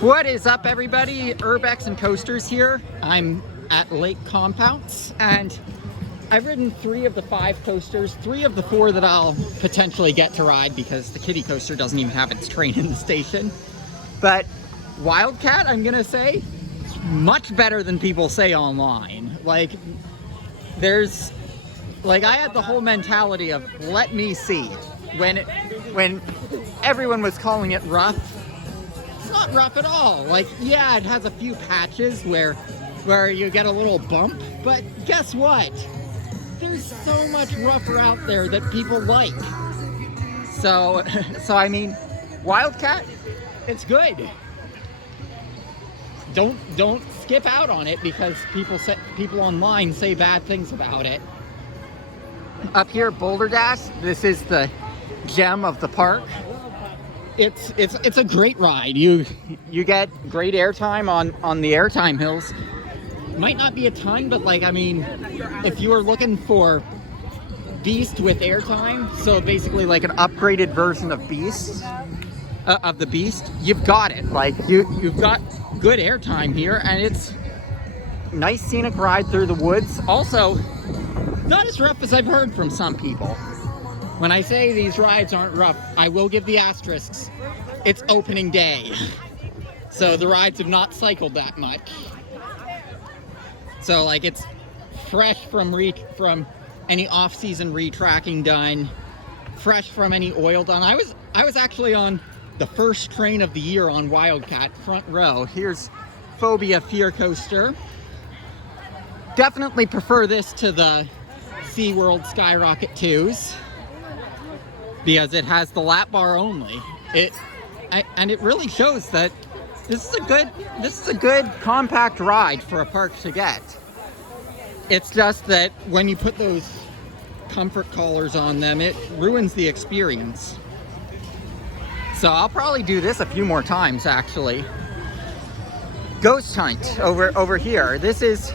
What is up, everybody? Urbex and Coasters here. I'm at Lake Compounce, and I've ridden 3 of the 5 coasters, 3 of the 4 that I'll potentially get to ride because the Kiddie coaster doesn't even have its train in the station. But Wildcat, I'm gonna say, it's much better than people say online. I had the whole mentality of let me see when everyone was calling it rough. It's not rough at all. Yeah, it has a few patches where you get a little bump, but guess what? There's so much rougher out there that people like. So I mean, Wildcat, it's good. Don't skip out on it because people online say bad things about it. Up here, Boulder Dash, this is the gem of the park. It's a great ride. You get great airtime on the airtime hills. Might not be a ton, but if you were looking for Beast with airtime, so basically like an upgraded version of Beast, of the Beast, you've got it. You've got good airtime here, and it's nice scenic ride through the woods. Also, not as rough as I've heard from some people. When I say these rides aren't rough, I will give the asterisks. It's opening day, so the rides have not cycled that much. So it's fresh from any off-season retracking done, fresh from any oil done. I was actually on the first train of the year on Wildcat, front row. Here's Phobia Fear Coaster. Definitely prefer this to the SeaWorld Skyrocket 2s because it has the lap bar only. And it really shows that this is a good compact ride for a park to get. It's just that when you put those comfort collars on them, it ruins the experience. So I'll probably do this a few more times, actually. Ghost Hunt over here. This is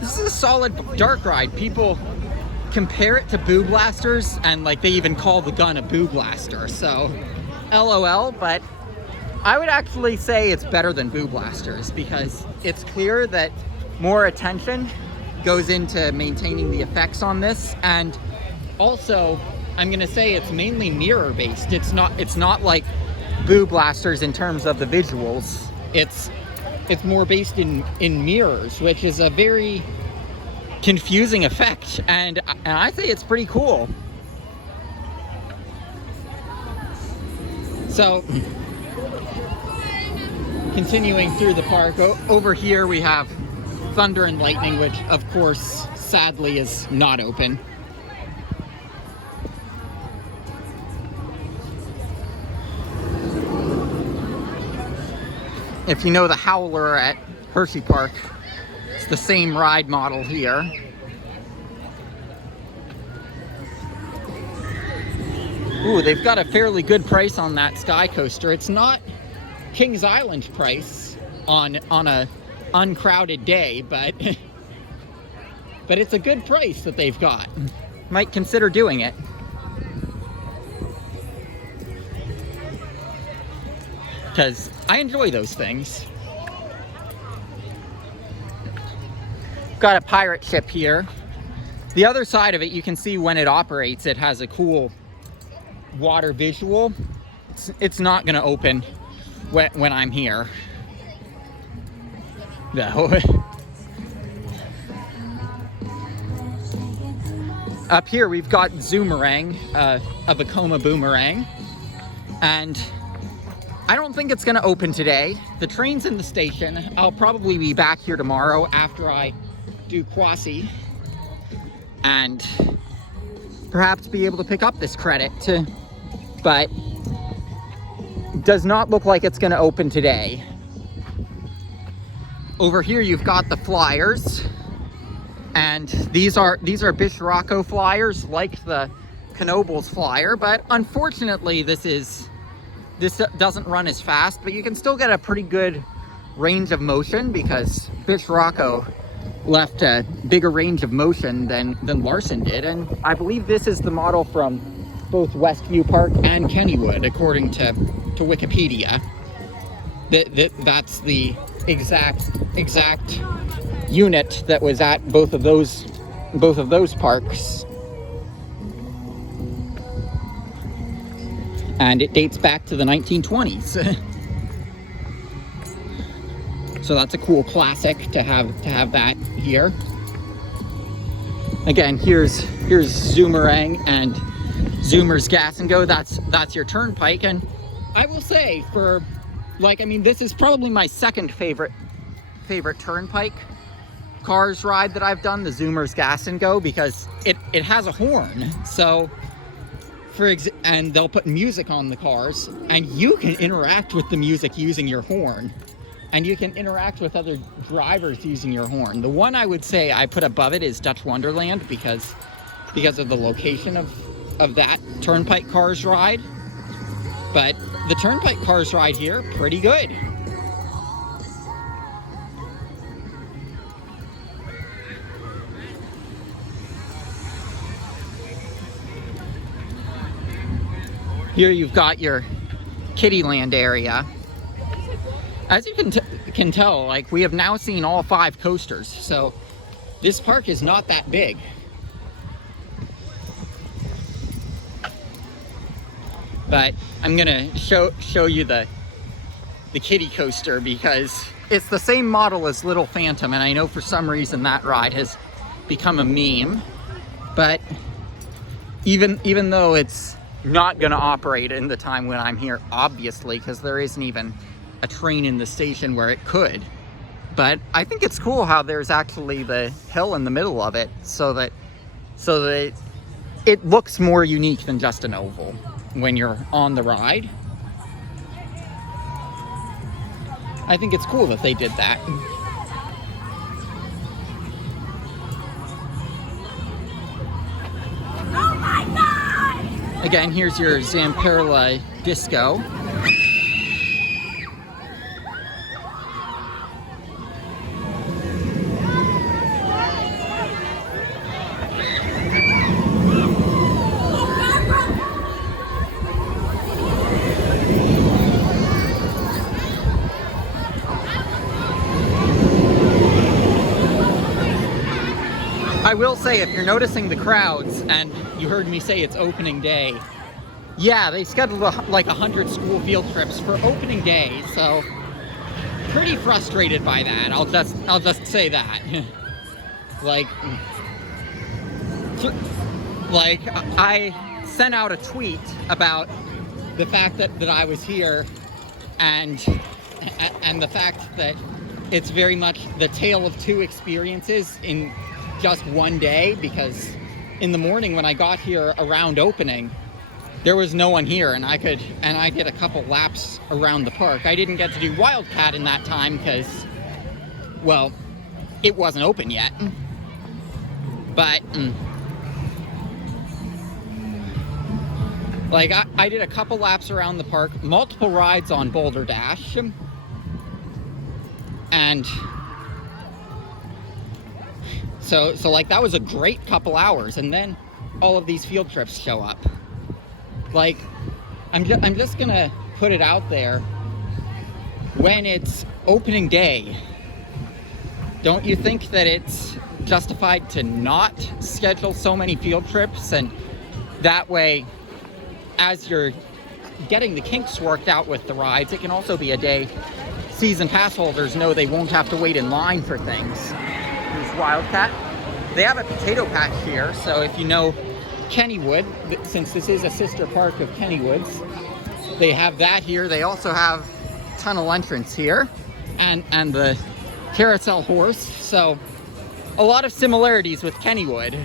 a solid dark ride. People compare it to Boo Blasters, and they even call the gun a Boo Blaster. So, LOL, but I would actually say it's better than Boo Blasters because it's clear that more attention goes into maintaining the effects on this, and also I'm gonna say it's mainly mirror based. It's not like Boo Blasters in terms of the visuals. It's more based in mirrors, which is a very confusing effect, and I say it's pretty cool. So continuing through the park, over here we have Thunder and Lightning, which of course sadly is not open. If you know the Howler at Hershey Park, it's the same ride model here. Ooh, they've got a fairly good price on that Sky Coaster. It's not Kings Island price on a uncrowded day, but it's a good price that they've got. Might consider doing it. Because I enjoy those things. Got a pirate ship here. The other side of it, you can see when it operates, it has a cool water visual. It's not gonna open when I'm here. No. Up here we've got Zoomerang, a Vekoma boomerang, and I don't think it's gonna open today. The train's in the station. I'll probably be back here tomorrow after I do Kwasi, and perhaps be able to pick up this credit too, but does not look like it's gonna open today. Over here you've got the flyers, and these are Bishirako flyers like the Knoebels flyer, but unfortunately this doesn't run as fast, but you can still get a pretty good range of motion because Bishirako left a bigger range of motion than Larson did, and I believe this is the model from both Westview Park and Kennywood according to Wikipedia. That's the exact unit that was at both of those parks. And it dates back to the 1920s. So that's a cool classic to have that here. Again, here's Zoomerang and Zoomer's Gas and Go. That's your turnpike. And I will say, for like, I mean, this is probably my second favorite turnpike cars ride that I've done, the Zoomer's Gas and Go, because it has a horn. So and they'll put music on the cars, and you can interact with the music using your horn. And you can interact with other drivers using your horn. The one I would say I put above it is Dutch Wonderland because of the location of that turnpike cars ride. But the turnpike cars ride here, pretty good. Here you've got your Kiddie Land area. As you can tell, like, we have now seen all 5 coasters, so this park is not that big. But I'm gonna show you the Kiddie coaster because it's the same model as Little Phantom, and I know for some reason that ride has become a meme. But even though it's not gonna operate in the time when I'm here, obviously, because there isn't even a train in the station where it could, but I think it's cool how there's actually the hill in the middle of it, so that it looks more unique than just an oval when you're on the ride. I think it's cool that they did that. Oh my God! Again, here's your Zamperla Disco. I will say, if you're noticing the crowds, and you heard me say it's opening day, yeah, they scheduled like 100 school field trips for opening day, so pretty frustrated by that. I'll just say that. like I sent out a tweet about the fact that I was here, and the fact that it's very much the tale of 2 experiences in just one day, because in the morning when I got here around opening, there was no one here, and I did a couple laps around the park. I didn't get to do Wildcat in that time because, well, it wasn't open yet. But like I did a couple laps around the park, multiple rides on Boulder Dash, and so like that was a great couple hours, and then all of these field trips show up. Like, I'm just gonna put it out there, when it's opening day, don't you think that it's justified to not schedule so many field trips? And that way, as you're getting the kinks worked out with the rides, it can also be a day season pass holders know they won't have to wait in line for things. Here's Wildcat. They have a potato patch here, so if you know Kennywood, since this is a sister park of Kennywood's, they have that here. They also have tunnel entrance here, and the Carousel horse, so a lot of similarities with Kennywood.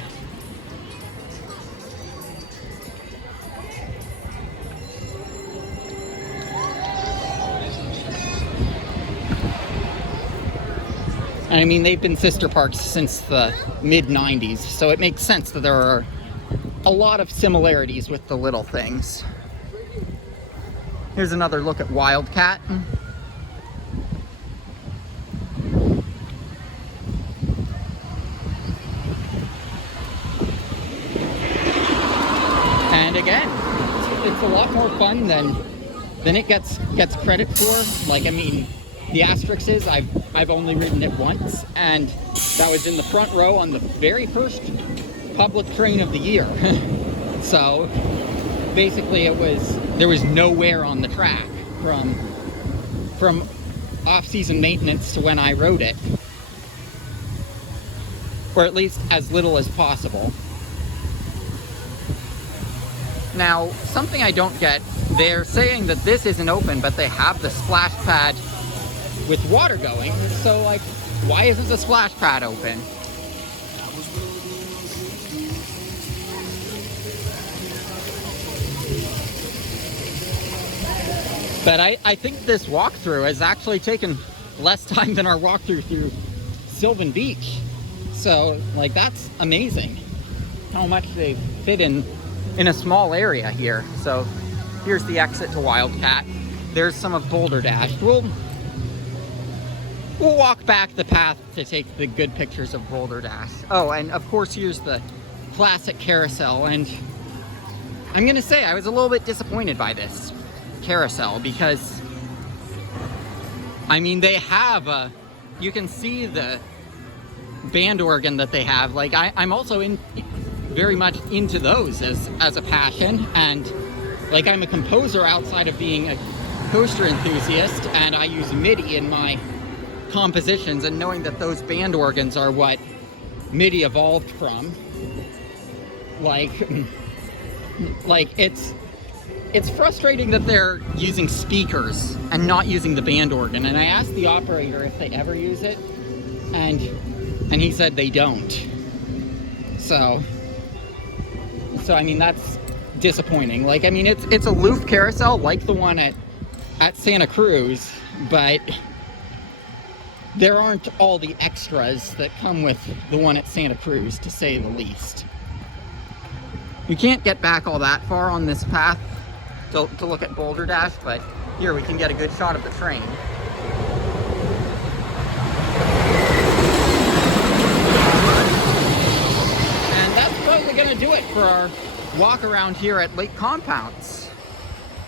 And I mean, they've been sister parks since the mid-90s, so it makes sense that there are a lot of similarities with the little things. Here's another look at Wildcat. And again, it's a lot more fun than then it gets credit for. Like, I mean, the asterisk is I've only ridden it once, and that was in the front row on the very first public train of the year. So basically there was no wear on the track from off-season maintenance to when I rode it, or at least as little as possible. Now, something I don't get, they're saying that this isn't open, but they have the splash pad with water going. So, like, why isn't the splash pad open? But I think this walkthrough has actually taken less time than our walkthrough through Sylvan Beach. So, like, that's amazing how much they fit in a small area here. So here's the exit to Wildcat. There's some of Boulder Dash. We'll walk back the path to take the good pictures of Boulder Dash. Oh, and of course here's the classic Carousel, and I'm gonna say I was a little bit disappointed by this Carousel because, I mean, they have you can see the band organ that they have. Like, I'm also very much into those as a passion, and like, I'm a composer outside of being a coaster enthusiast, and I use MIDI in my compositions, and knowing that those band organs are what MIDI evolved from, like it's frustrating that they're using speakers and not using the band organ. And I asked the operator if they ever use it, and he said they don't. So I mean, that's disappointing. Like, I mean, it's a Loof Carousel like the one at Santa Cruz, but there aren't all the extras that come with the one at Santa Cruz, to say the least. You can't get back all that far on this path to look at Boulder Dash, but here we can get a good shot of the train. And that's probably gonna do it for our walk around here at Lake Compounce.